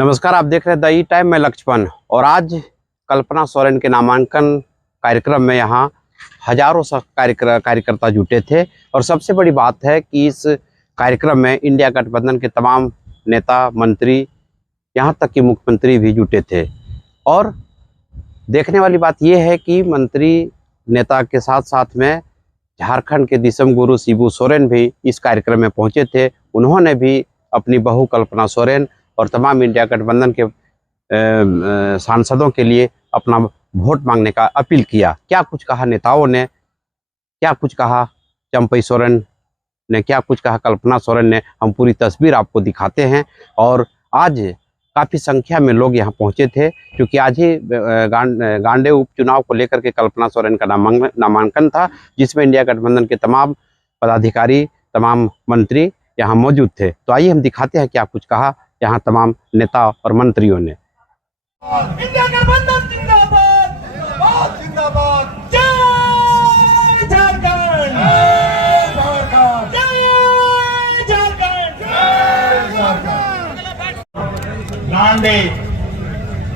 नमस्कार, आप देख रहे हैं द ई टाइम में लक्ष्मण। और आज कल्पना सोरेन के नामांकन कार्यक्रम में यहाँ हजारों कार्यकर्ता जुटे थे। और सबसे बड़ी बात है कि इस कार्यक्रम में इंडिया गठबंधन के तमाम नेता, मंत्री, यहाँ तक कि मुख्यमंत्री भी जुटे थे। और देखने वाली बात यह है कि मंत्री नेता के साथ साथ में झारखंड के दिसम गुरु शिबू सोरेन भी इस कार्यक्रम में पहुंचे थे। उन्होंने भी अपनी बहू कल्पना सोरेन और तमाम इंडिया गठबंधन के सांसदों के लिए अपना वोट मांगने का अपील किया। क्या कुछ कहा नेताओं ने, क्या कुछ कहा चंपई सोरेन ने, क्या कुछ कहा कल्पना सोरेन ने, हम पूरी तस्वीर आपको दिखाते हैं। और आज काफ़ी संख्या में लोग यहाँ पहुँचे थे, क्योंकि आज ही गांडे उपचुनाव को लेकर के कल्पना सोरेन का नामांकन था, जिसमें इंडिया गठबंधन के तमाम पदाधिकारी, तमाम मंत्री यहाँ मौजूद थे। तो आइए हम दिखाते हैं क्या कुछ कहा यहाँ तमाम नेता और मंत्रियों ने। इंडिया गठबंधन जिंदाबाद, जिंदाबाद, जय झारखंड, जय झारखंड, जय झारखंड। गांडे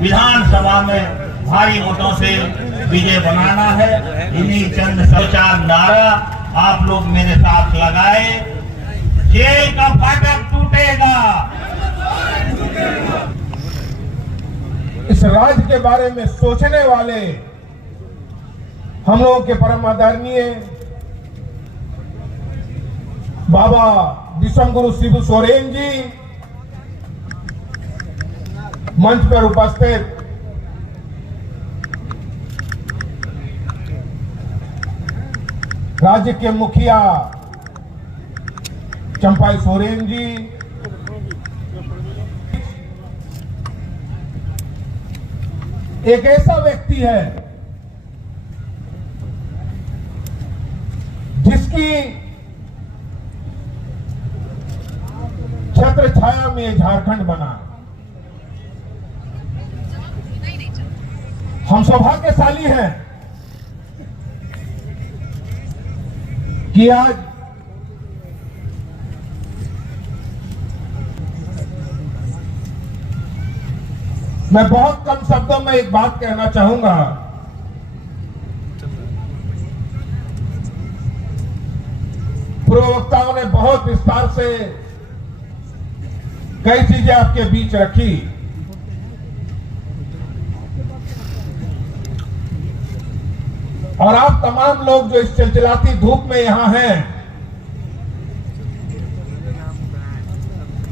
विधानसभा में भारी वोटों से विजय बनाना है। इन्हीं चंद चार नारा आप लोग मेरे साथ लगाए। जेल का फाटक टूटेगा। इस राज्य के बारे में सोचने वाले हम लोगों के परम आदरणीय बाबा दिसम गुरु शिबू सोरेन जी, मंच पर उपस्थित राज्य के मुखिया चंपई सोरेन जी, एक ऐसा व्यक्ति है जिसकी छत्र छाया में झारखंड बना। हम सौभाग्यशाली हैं कि आज मैं बहुत कम शब्दों में एक बात कहना चाहूंगा। प्रवक्ताओं ने बहुत विस्तार से कई चीजें आपके बीच रखी। और आप तमाम लोग जो इस चिलचिलाती धूप में यहां हैं,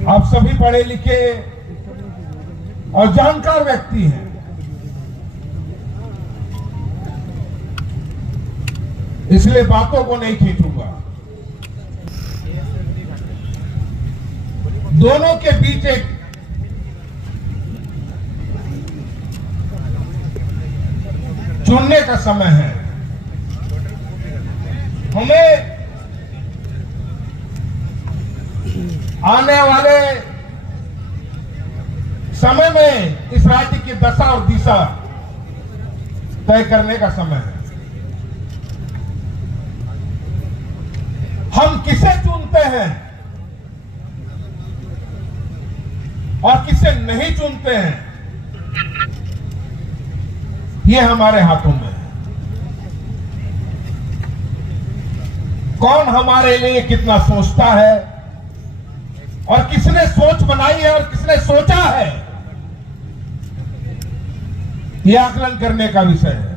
आप सभी पढ़े लिखे और जानकार व्यक्ति हैं। इसलिए बातों को नहीं खींचूंगा। दोनों के बीच एक चुनने का समय है। हमें आने वाले समय में इस राज्य की दशा और दिशा तय करने का समय है। हम किसे चुनते हैं और किसे नहीं चुनते हैं, यह हमारे हाथों में है। कौन हमारे लिए कितना सोचता है और किसने सोच बनाई है और किसने सोचा है, यह आकलन करने का विषय है।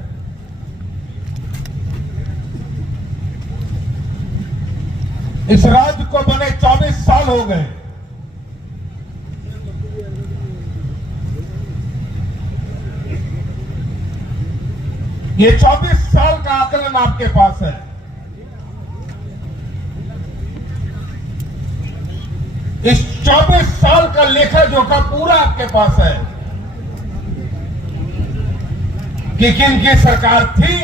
इस राज्य को बने 24 साल हो गए। ये 24 साल का आकलन आपके पास है। इस 24 साल का लेखा जोखा पूरा आपके पास है कि किनकी सरकार थी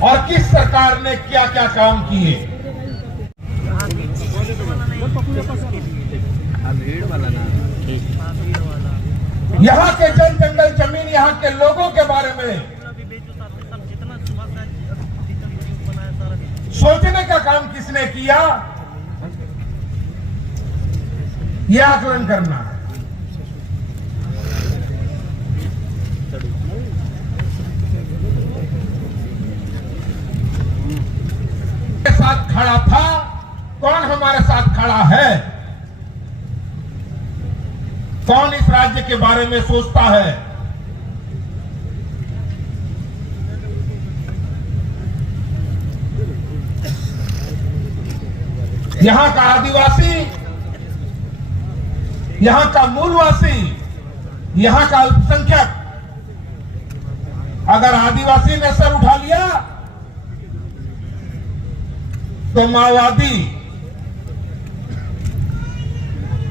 और किस सरकार ने क्या क्या काम किए। यहाँ के जल जंगल जमीन, यहाँ के लोगों के बारे में सोचने का काम किसने किया? यह आकलन करना है। साथ खड़ा था, कौन हमारे साथ खड़ा है, कौन इस राज्य के बारे में सोचता है। यहां का आदिवासी, यहां का मूलवासी, यहां का अल्पसंख्यक, अगर आदिवासी ने सर उठा लिया तो माओवादी,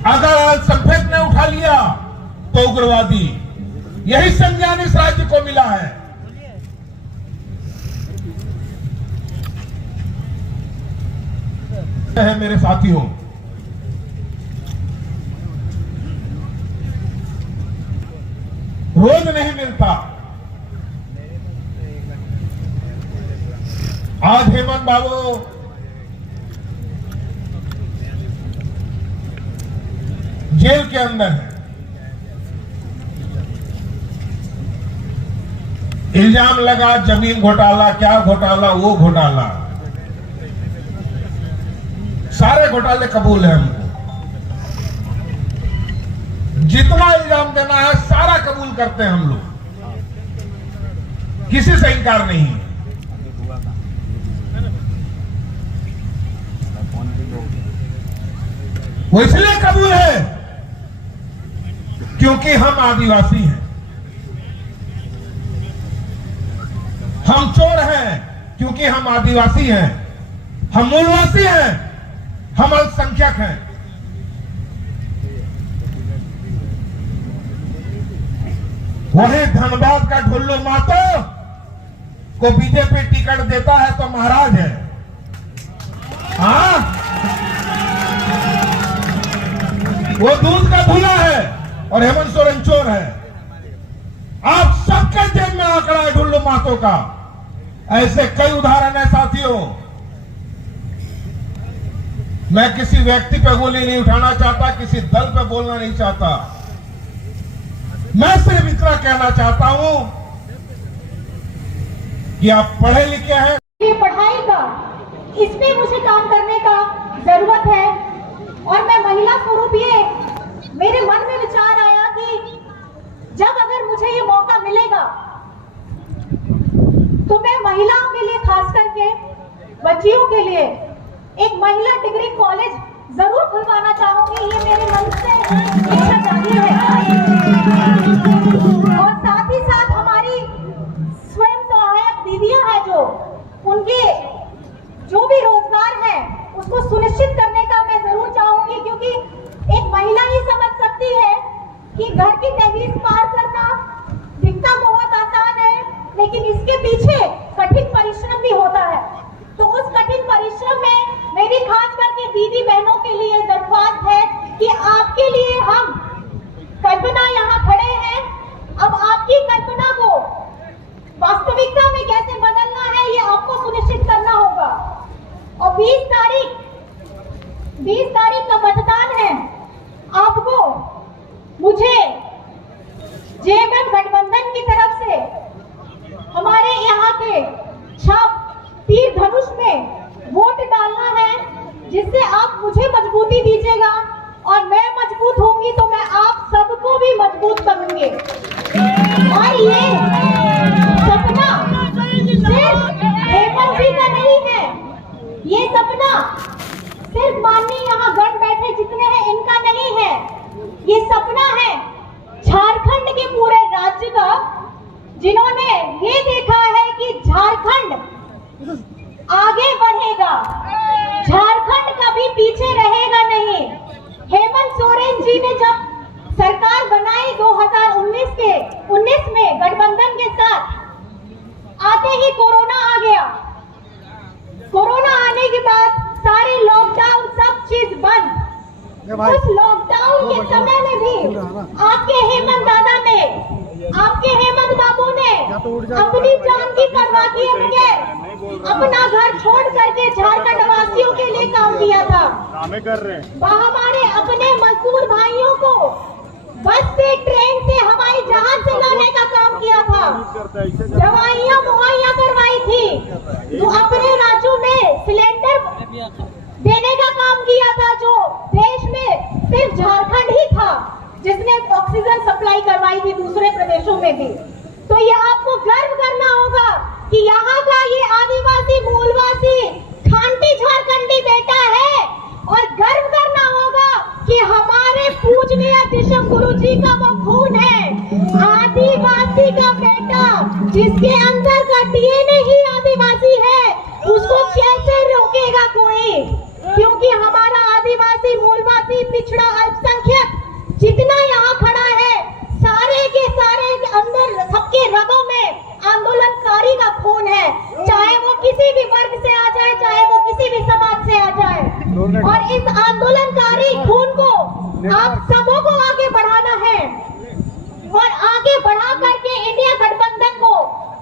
अगर अल्पसंख्यक ने उठा लिया तो उग्रवादी। यही संज्ञान इस राज्य को मिला है। मेरे साथियों, रोज नहीं मिलता। आज हेमंत बाबू जेल के अंदर है। इल्जाम लगा जमीन घोटाला, क्या घोटाला, वो घोटाला, सारे घोटाले कबूल है हमको। जितना इल्जाम देना है सारा कबूल करते हैं हम लोग, किसी से इनकार नहीं। वो इसलिए कबूल है क्योंकि हम आदिवासी हैं, हम चोर हैं क्योंकि हम आदिवासी हैं, हम मूलवासी हैं, हम अल्पसंख्यक हैं। वही धनबाद का ढुल्लू मातो को बीजेपी टिकट देता है तो महाराज है। हाँ, वो दूध का धुला है और हेमंत सोरेन चोर है। आप सबके जेब में आंकड़ा है ढुल्लू मातो का। ऐसे कई उदाहरण है साथियों। मैं किसी व्यक्ति पे गोली नहीं उठाना चाहता, किसी दल पे बोलना नहीं चाहता। मैं सिर्फ इतना कहना चाहता हूं कि आप पढ़े लिखे हैं। ये पढ़ाई का, इसमें मुझे काम करने का जरूरत है। और मैं महिला स्वरूप ये मेरे मन में विचार आया कि जब अगर मुझे ये मौका मिलेगा तो मैं महिलाओं के लिए, खास करके बच्चियों के लिए एक महिला डिग्री कॉलेज जरूर खुलवाना चाहूंगी। ये मेरे मन से इच्छा जागी है। और साथ ही साथ हमारी स्वयं सहायक दीदियां हैं, जो उनके जो भी रोजगार है उसको सुनिश्चित करने का मैं जरूर चाहूंगी, क्योंकि एक महिला ही समझ सकती है कि घर की दहलीज पार करना दिखता बहुत आसान है, लेकिन इसके पीछे कठिन परिश्रम भी होता है। तो उस कठिन परिश्रम में मेरी खास करके दीदी बहनों के लिए दरख्वास्त है कि आपके लिए हम कल्पना यहाँ खड़े हैं। अब आपकी कल्पना को वास्तविकता में कैसे बदलना है ये आपको सुनिश्चित करना होगा। और 20 तारीख का मतदान है। आपको मुझे जेएमएम गठबंधन की तरफ से हमारे यहाँ के छाप तीर धनुष में वोट डालना है, जिससे आप मुझे मजबूती दीजिएगा और मैं मजबूत होंगी तो मैं आप सबको भी मजबूत करूंगी। और ये सपना सिर्फ हेमंत जी का नहीं है, ये सपना सिर्फ माननीय यहाँ गण बैठे जितने हैं इनका नहीं है, ये सपना है झारखंड के पूरे राज्य का, जिन्होंने ये देखा है कि झारखंड आगे बढ़ेगा, झारखंड कभी पीछे रहेगा नहीं। हेमंत सोरेन जी ने जब सरकार बनाई 2019 में गठबंधन के साथ, आते ही कोरोना आ गया। कोरोना आने के बाद सारे लॉकडाउन, सब चीज बंद। उस लॉकडाउन के समय में भी आपके हेमंत दादा ने, आपके हेमंत बाबू ने अपनी जान की परवाह किए बगैर अपना घर छोड़ करके झारखंड वासियों के लिए काम किया था। हमारे अपने मजदूर भाइयों को बस से, ट्रेन से, हवाई जहाज से लाने का काम किया था, दवाइयां मुहैया करवाई थी, जो अपने राज्यों में सिलेंडर देने का काम किया था, जो देश में सिर्फ झारखंड ही था जिसने ऑक्सीजन सप्लाई करवाई थी, दूसरे प्रदेशों में भी। तो ये आपको गर्व करना होगा कि यहाँ का ये आदिवासी मूलवासी खांटी झारखंडी बेटा है, और गर्व करना होगा कि हमारे पूजनीय दिशम गुरु जी का वो खून है, आदिवासी का बेटा, जिसके अंदर का डीएनए ही आदिवासी है, उसको कैसे रोकेगा कोई? क्योंकि हमारा आदिवासी मूलवासी पिछड़ा अल्पसंख्यक जितना यहाँ खड़ा है, सारे के सारे अंदर सबके रगों में आंदोलनकारी का खून है, चाहे वो किसी भी वर्ग से आ जाए, चाहे वो किसी भी समाज से आ जाए। और इस आंदोलनकारी खून को आप सबों को आगे बढ़ाना है, और आगे बढ़ा करके इंडिया गठबंधन को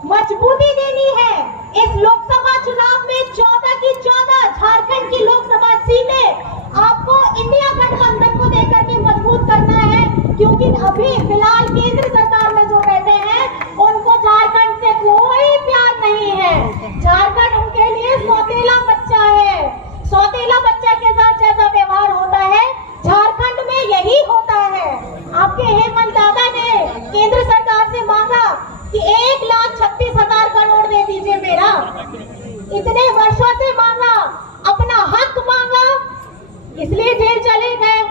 मजबूती देनी है। इस लोकसभा चुनाव में 14 की 14 झारखंड की लोकसभा सीटें आपको इंडिया गठबंधन को देकर के मजबूत करना है, क्योंकि अभी फिलहाल केंद्र सरकार में जो बैठे हैं उनको झारखंड से कोई प्यार नहीं है। झारखंड उनके लिए सौतेला बच्चा है। सौतेला बच्चा के साथ जैसा व्यवहार होता है, झारखंड में यही होता है। आपके हेमंत दादा ने केंद्र सरकार से मांगा कि 1,36,000 करोड़ दे दीजिए मेरा, इतने वर्षों से मांगा, अपना हक मांगा, इसलिए जेल चले गए,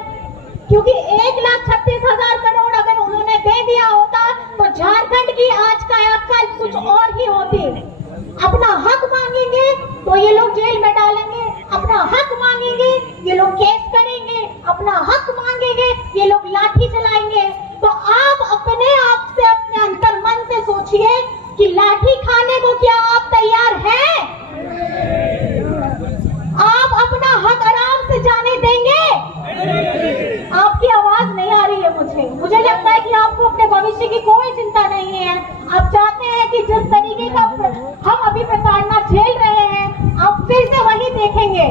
क्योंकि 1,36,000 करोड़ अगर उन्होंने दे दिया होता तो झारखंड की आज का कल कुछ और ही होती। अपना हक मांगेंगे तो ये लोग जेल में डालेंगे, अपना हक मांगेंगे ये लोग केस करेंगे, अपना हक मांगेंगे ये लोग लाठी चलाएंगे। तो आप अपने आप से, अपने अंतर मन से सोचिए कि लाठी खाने को क्या आप तैयार हैं? आप अपना हक आराम से जाने देंगे? आपकी आवाज नहीं आ रही है मुझे लगता है कि आपको अपने भविष्य की कोई चिंता नहीं है। आप चाहते हैं कि जिस तरीके का हम अभी प्रताड़ना झेल रहे हैं, आप फिर से वही देखेंगे।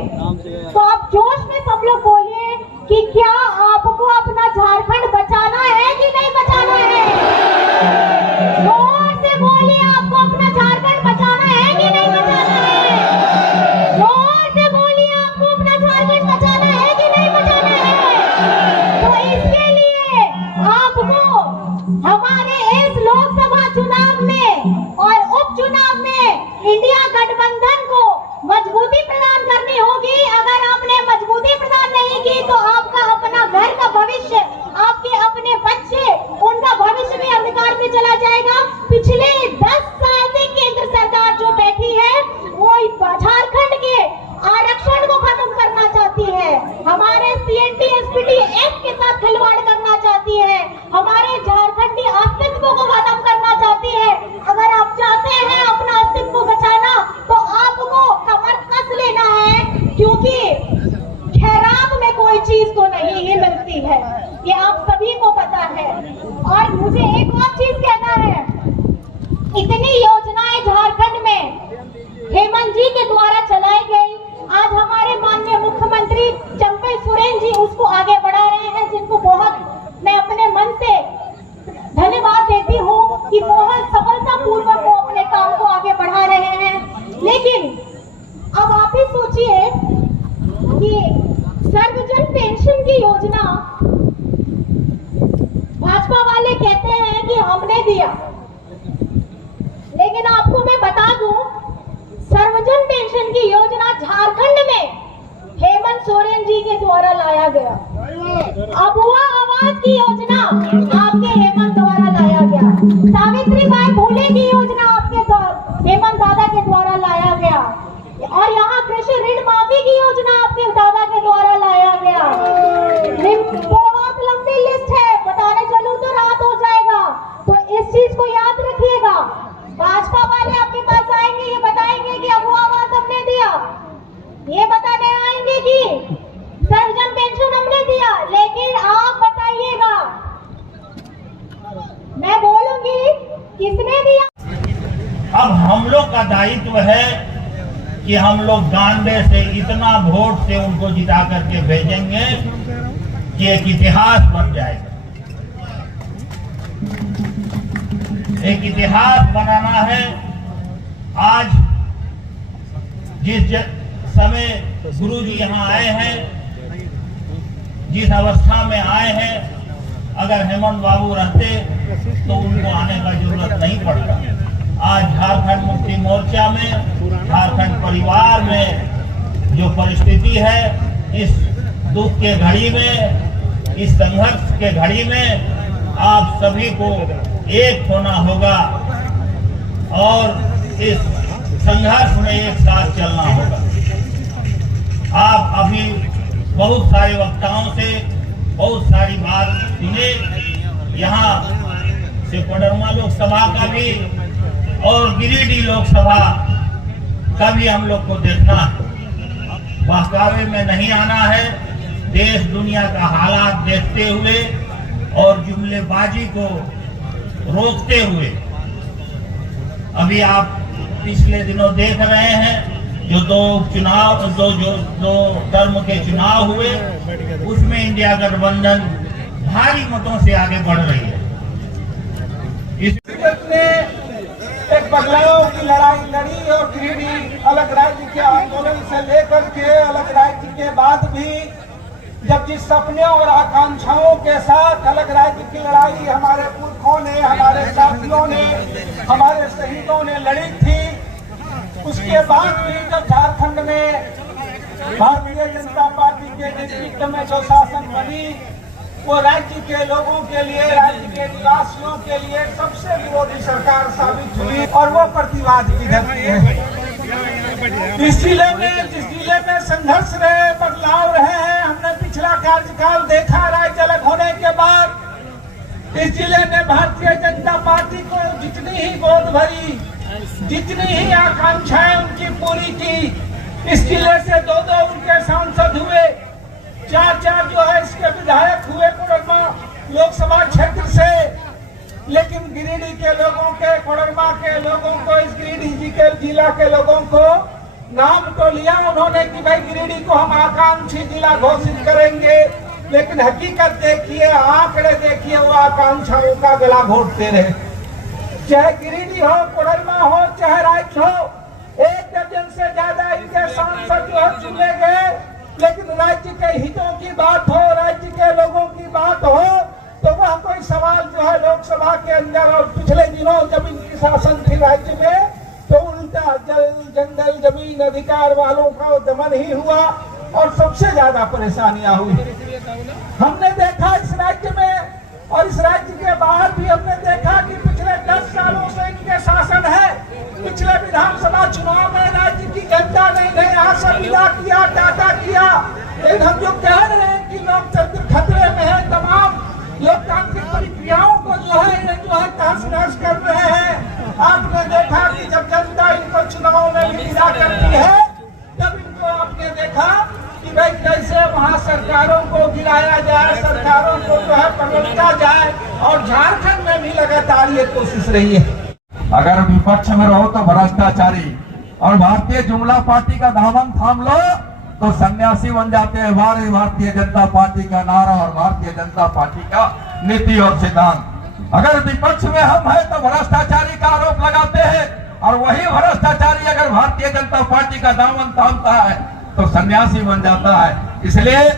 तो आप जोश में सब लोग बोलिए कि क्या आपको अपना झारखंड बचाना है कि नहीं बचाना है? जोर से बोलिए, आपको अपना झारखंड बचाना है कि नहीं बचाना है? जोर से बोलिए, आपको अपना झारखंड बचाना है कि नहीं बचाना है? तो इसके लिए आपको हमारे इस लोकसभा चुनाव में और उपचुनाव में इंडिया गठबंधन को मजबूती प्रदान करनी होगी। अगर आपने मजबूती प्रदान नहीं की तो आपका अपना घर का भविष्य, आपके अपने बच्चे, उनका भविष्य भी अंधकार में चला जाएगा। पिछले 10 साल से केंद्र सरकार जो बैठी है वो झारखंड के आरक्षण को खत्म करना चाहती है, हमारे सीएनटी एसपीटी एक्ट के साथ खिलवाड़ करना चाहती है, हमारे झारखंडी अस्तित्व को खत्म करना चाहती है। अगर आप चाहते हैं अपना अस्तित्व बचाना तो आपको कमर कस लेना है, क्योंकि खैरात में कोई चीज तो नहीं ही मिलती है, ये आप सभी को पता है। और मुझे एक और चीज कहना है, इतनी योजनाएं झारखंड में हेमंत जी के द्वारा चलाई गई, आज हमारे माननीय मुख्यमंत्री चंपई सोरेन जी उसको आगे बढ़ा रहे हैं, जिनको बहुत मैं अपने मन से धन्यवाद देती हूँ कि बहुत सफलतापूर्वक वो अपने काम को आगे बढ़ा रहे हैं। लेकिन अब आप ही सोचिए कि सर्वजन पेंशन की योजना भाजपा वाले कहते हैं कि हमने दिया, लेकिन आपको मैं बता दूं, सर्वजन पेंशन की योजना झारखंड में हेमंत सोरेन जी के द्वारा लाया गया। अबुआ आवास की योजना आपके हेमंत द्वारा लाया गया। सावित्रीबाई फुले की योजना आपके हेमंत दादा के द्वारा लाया गया। और यहाँ कृषि ऋण माफी की योजना आपके दादा के द्वारा लाया गया। बहुत लंबी लिस्ट है, बताने चलूं तो रात हो जाएगा। तो इस चीज को याद रखिएगा। भाजपा वाले आपके पास आएंगे, ये बताएंगे कि अबुआ आवास हमने दिया, ये बताने आएंगे कि सर्वजन पेंशन हमने दिया, लेकिन आप बताइएगा, मैं बोलूंगी किसने दिया। अब हम लोग का दायित्व है कि हम लोग गांडे से, इतना वोट से उनको जिता करके भेजेंगे कि एक इतिहास बन जाएगा। एक इतिहास बनाना है। आज जिस समय गुरुजी यहाँ आए हैं, जिस अवस्था में आए हैं, अगर हेमंत बाबू रहते तो उनको आने का जरूरत नहीं पड़ता। आज झारखंड मुक्ति मोर्चा में, झारखंड परिवार में जो परिस्थिति है, इस दुख के घड़ी में, इस संघर्ष के घड़ी में आप सभी को एक होना होगा और इस संघर्ष में एक साथ चलना होगा। आप अभी बहुत सारे वक्ताओं से बहुत सारी बात सुने। यहाँ से कोडरमा लोकसभा का भी और गिरिडीह लोकसभा का भी हम लोग को देखना है। बहकावे में नहीं आना है। देश दुनिया का हालात देखते हुए और जुमलेबाजी को रोकते हुए, अभी आप पिछले दिनों देख रहे हैं जो दो टर्म के चुनाव हुए, उसमें इंडिया गठबंधन भारी मतों से आगे बढ़ रही है। ने एक बदलाव की लड़ाई लड़ी और गिरिडीह अलग राज्य के आंदोलन से लेकर के अलग राज्य के बाद भी जब जिस सपने और आकांक्षाओं के साथ अलग राज्य की लड़ाई हमारे पुरखों ने, हमारे साथियों ने, हमारे शहीदों ने लड़ी थी, उसके बाद भी जब झारखंड में भारतीय जनता पार्टी के नेतृत्व में जो शासन बनी, वो राज्य के लोगों के लिए, राज्य के निवासियों के लिए सबसे विरोधी सरकार साबित हुई और वो प्रतिवाद की धरती है। जिस जिले में संघर्ष रहे, बदलाव रहे हैं, हमने पिछला कार्यकाल देखा। राज्य अलग होने के बाद इस जिले ने भारतीय जनता पार्टी को जितनी ही गोद भरी, जितनी ही आकांक्षाएं उनकी पूरी की। इस जिले से 2 उनके सांसद हुए, 4 जो है इसके विधायक हुए कोडरमा लोकसभा क्षेत्र से। लेकिन गिरिडीह के लोगों के, कोडरमा के लोगों को, इस गिरिडीह जिला के लोगों को नाम तो लिया उन्होंने कि भाई गिरिडीह को हम आकांक्षी जिला घोषित करेंगे, लेकिन हकीकत देखिए, आंकड़े देखिए, वो आकांक्षाओं का गला घोटते रहे। चाहे गिरिडीह हो, कोडरमा हो, चाहे राज्य हो, 1 दर्जन से ज्यादा इनके सांसद जो है चुने गए, लेकिन राज्य के हितों की बात हो, राज्य के लोगों की बात हो, तो वह कोई सवाल जो है लोकसभा के अंदर। और पिछले दिनों जब इनकी शासन थी राज्य में, तो उल्टा जल, जंगल, जमीन अधिकार वालों का दमन ही हुआ और सबसे ज्यादा परेशानियां हुई हमने देखा इस राज्य में। और इस राज्य के बाहर भी हमने देखा कि पिछले 10 सालों से इनके शासन है। पिछले विधानसभा चुनाव में राज्य की जनता ने इन्हें आशा विदा किया, टाटा किया, लेकिन हम जो कह रहे हैं कि लोकतंत्र खतरे में है, तमाम लोकतांत्रिक प्रक्रियाओं को जो है तहस-नहस कर रहे हैं। आपने देखा कि जब जनता इनको चुनाव में विदा करती है, तब इनको आपने देखा कि भाई कैसे वहाँ सरकारों को गिराया जाए, सरकारों को जो है पलटा जाए, और झारखंड में भी लगातार ये कोशिश रही है। अगर विपक्ष में रहो तो भ्रष्टाचारी, और भारतीय जुमला पार्टी का दामन थाम लो तो सन्यासी बन जाते हैं। भारतीय जनता पार्टी का नारा और भारतीय जनता पार्टी का नीति और सिद्धांत। अगर विपक्ष में हम हैं तो भ्रष्टाचारी का आरोप लगाते हैं, और वही भ्रष्टाचारी अगर भारतीय जनता पार्टी का दामन थामता है तो सन्यासी बन जाता है। इसलिए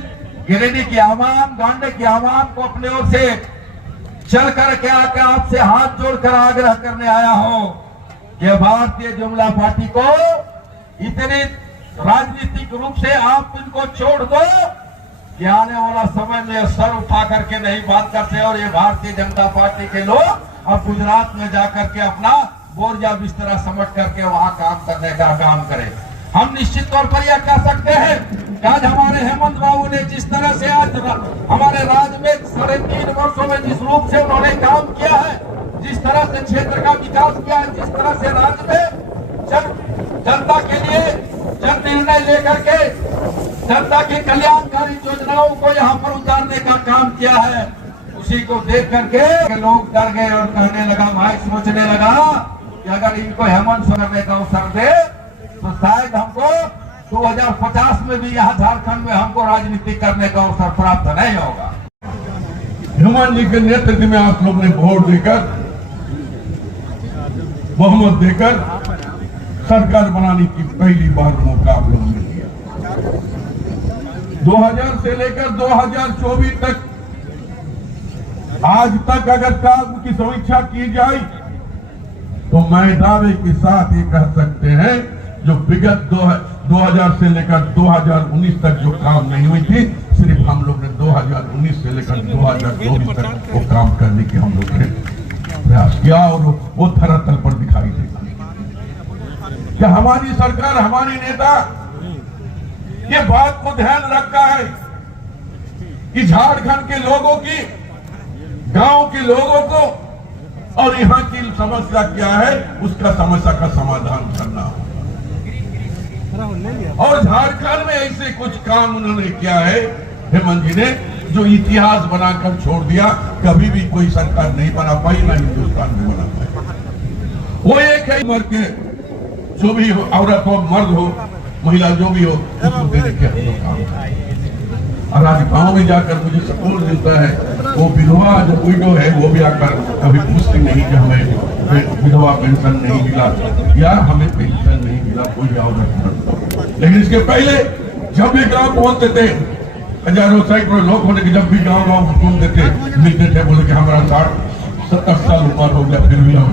गिरिडीह की आवाम, गांडे की आवाम को अपने ओर से चल कर के आकर आपसे हाथ जोड़कर आग्रह करने आया हूं कि भारतीय जुमला पार्टी को इतनी राजनीतिक रूप से आप इनको छोड़ दो कि आने वाला समय में सर उठा करके नहीं बात करते, और ये भारतीय जनता पार्टी के लोग अब गुजरात में जाकर के अपना बोरिया बिस्तरा समेट करके वहां काम करने का काम करें। हम निश्चित तौर पर यह कह सकते हैं कि आज हमारे हेमंत बाबू ने जिस तरह से आज हमारे राज्य में 3.5 वर्षों में जिस रूप से उन्होंने काम किया है, जिस तरह से क्षेत्र का विकास किया है, जिस तरह से राज्य में जनता के लिए जन निर्णय लेकर के जनता की कल्याणकारी योजनाओं को यहाँ पर उतारने का काम किया है, उसी को देख करके लोग डर गए और कहने लगा, भाई सोचने लगा कि अगर इनको हेमंत करने का अवसर दे तो शायद हमको 2050 में भी यहाँ झारखंड में हमको राजनीति करने का अवसर प्राप्त नहीं होगा। हेमंत जी के नेतृत्व में आप लोग ने वोट देकर, बहुमत देकर सरकार बनाने की पहली बार मौका आप लोगों ने दिया। 2000 से लेकर 2024 तक आज तक अगर काम की समीक्षा की जाए तो मैं दावे के साथ ये कह सकते हैं, जो विगत 2000 से लेकर 2019 तक जो काम नहीं हुई थी, सिर्फ हम लोग ने 2019 से लेकर 2024 तक वो काम करने की हम लोग ने प्रयास किया और वो धरातल पर दिखाई देगा। क्या हमारी सरकार, हमारी नेता ये बात को ध्यान रखता है कि झारखंड के लोगों की, गांव के लोगों को और यहाँ की समस्या क्या है उसका समस्या का समाधान करना हो। और झारखंड में ऐसे कुछ काम उन्होंने किया है हेमंत जी ने, जो इतिहास बनाकर छोड़ दिया। कभी भी कोई सरकार नहीं बना पाई, ना हिंदुस्तान में बना पाई। वो एक है उम्र के, जो भी हो, औरत हो, मर्द हो, महिला जो भी हो, उसको देने के हम लोग काम करें। और आज गाँव में जाकर मुझे सपोर्ट मिलता है, वो विधवा जो विडो है वो भी आकर कभी पूछती नहीं कि हमें विधवा पेंशन नहीं मिला या हमें पेंशन नहीं मिला, कोई औरत। लेकिन इसके पहले जब भी गाँव पहुंचते थे, हजारों सैकड़ों लोग होने के जब भी गाँव घूमते थे, मिलते थे, बोले कि हमारा 60-70 साल उम्र हो गया, फिर भी हम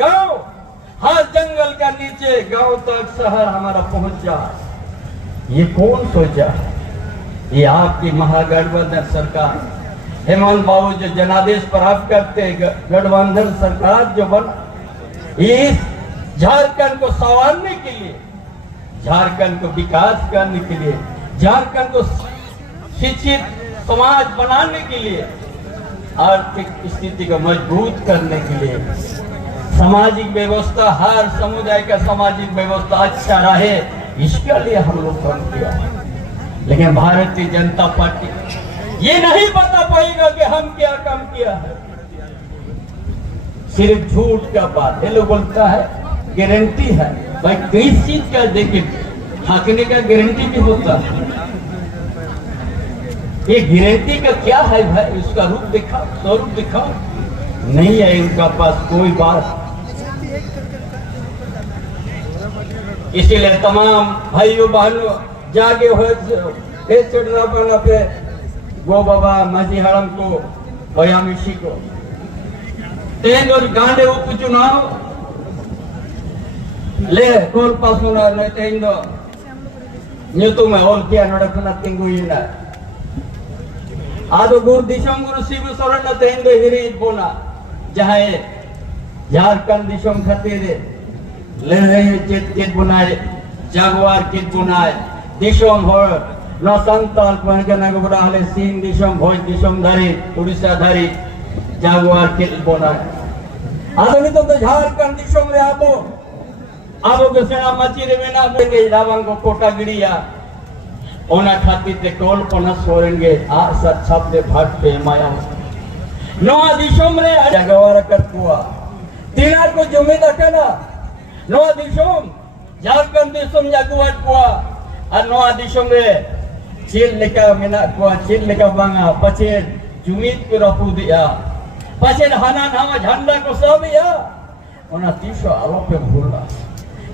गाँव हर जंगल का नीचे गांव तक शहर हमारा पहुंच जाए, ये कौन सोचा? ये आपकी महागठबंधन सरकार, हेमंत बाबू जो जनादेश प्राप्त करते, गठबंधन सरकार जो बना, इस झारखंड को संवारने के लिए, झारखंड को विकास करने के लिए, झारखंड को शिक्षित समाज बनाने के लिए, आर्थिक स्थिति को मजबूत करने के लिए, सामाजिक व्यवस्था, हर समुदाय का सामाजिक व्यवस्था अच्छा रहे, इसके लिए हम लोग काम किया है। लेकिन भारतीय जनता पार्टी ये नहीं बता पाएगा कि हम क्या काम किया है। सिर्फ झूठ का बात, ये लोग बोलता है गारंटी है। भाई किस चीज का देखे हाँकने का गारंटी भी होता है। ये गारंटी का क्या है भाई? उसका रूप दिखाओ, स्वरूप दिखाओ। नहीं है इनका पास कोई बात। इसीलिए तमाम भाइयों बहनों जागे हुए पे गो बाबा माझी हड़म को, बयामिशी को तेन और गांडे उपचुनाव ले कोल पास होना नहीं तेन दो न्यूतु में और क्या नड़कना तिंगुई ना आदो गुरु दिशम गुरु शिव सोरेन न तेन दो हिरी बोना जहाँ झारखंड दिशम खातिर ले रहे चेत बनाए, जागवार कित बनाए, दिशम हो न संताल पहनके को बड़ा हले सीन दिशम, भोज दिशम धारी, उड़ीसा धारी, जागवार कित बनाए। आदमी तो झारखंड दिशम रे आबो के सेना मची रे मेना देंगे रावण को कोटा गिरिया ओना खातिर ते टोल पना सोरेंगे आ सत छापे भाट पे माया नवा दिशम रे जागवार कटुआ तीनार को जुमेदा कना नवा दिशम झारखंड दिशम जागवार कुआ और नवा दिशम रे चील लेका मेना कुआ चील लेका बांगा पछे जुमीद को रफू दिया पछे हाना नामा झंडा को सब या ओना तीसो आरोप पे भूला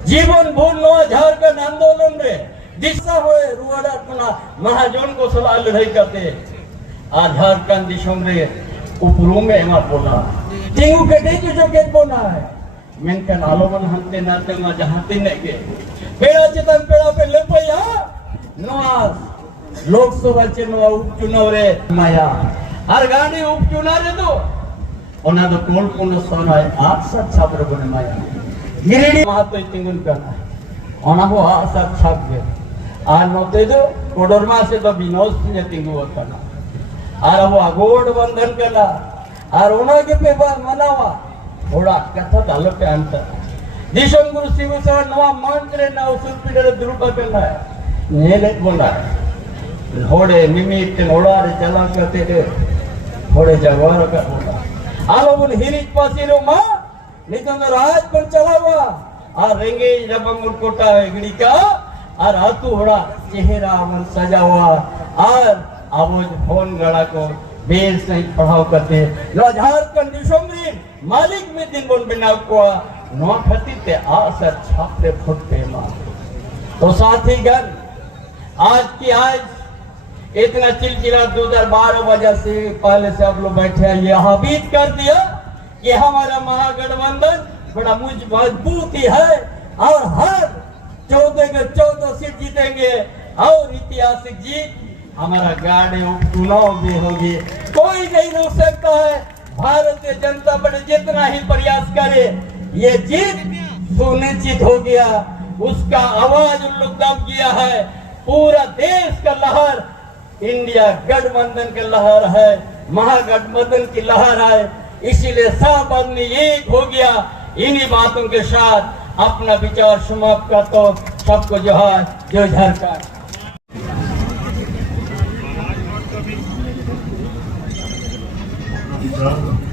जीवन भूल नवा झारखंड आंदोलन रे दिशा होए रुवाड़ा कुना महाजन को सलाह लड़ाई करते आ झारखंड दिशम रे उपरू में एमा बोला टिंगू के दे जो के बोना है मेनकन आलोवन हंते नाते मा जहाते ने के पेड़ा चेतन पेड़ा पे लेपया नवा लोकसभा चुनाव उपचुनाव रे माया हर गाड़ी उपचुनाव रे तो ओना तो टोल पुन सोना है 8 छात्र बने माया गिरिडी महत्व तिंगुन करना ओना को 8 छाप दे आ नोते दो कोडरमा से तो विनोद से तिंगु होता ना आर वो अगोड़ बंधन करना आर ओना के पे मनावा थोड़ा कथा डालो पे अंतर दिशम गुरु शिव सर नवा मंत्र ना उsul पीड़े द्रुप करना है नेले बोला घोड़े निमित्त घोड़ा रे चला करते थे घोड़े जगवार का बोला आलो उन हिरिज पासीरो मां निकंद राज पर चला हुआ आ रेंगे जब मुरकोटा गड़ी का और हाथू घोड़ा चेहरा मन सजा हुआ और आवाज फोन गड़ा को बेल सही पढ़ाओ करते झारखंड दिशोमरी मालिक में दिन बोल बिना को नौ खती ते आसर छापले फुटते मार। तो साथीगण आज इतना चिलचिला 2012 वजह से पहले से आप लोग बैठे हैं, ये हाबीत कर दिया कि हमारा महागठबंधन बड़ा मजबूत ही है और हर 14 के 14 सीट जीतेंगे और ऐतिहासिक जीत हमारा गाड़ी चुनाव भी होगी। कोई नहीं रोक सकता है। भारतीय जनता पार्टी जितना ही प्रयास करे ये जीत सुनिश्चित हो गया। उसका आवाज उन लोग दब गया है। पूरा देश का लहर इंडिया गठबंधन की लहर है, महागठबंधन की लहर है। इसीलिए सब आदमी एक हो गया। इन्हीं बातों के साथ अपना विचार समाप्त कर तो सबको जोहार, जय झारखंड। सर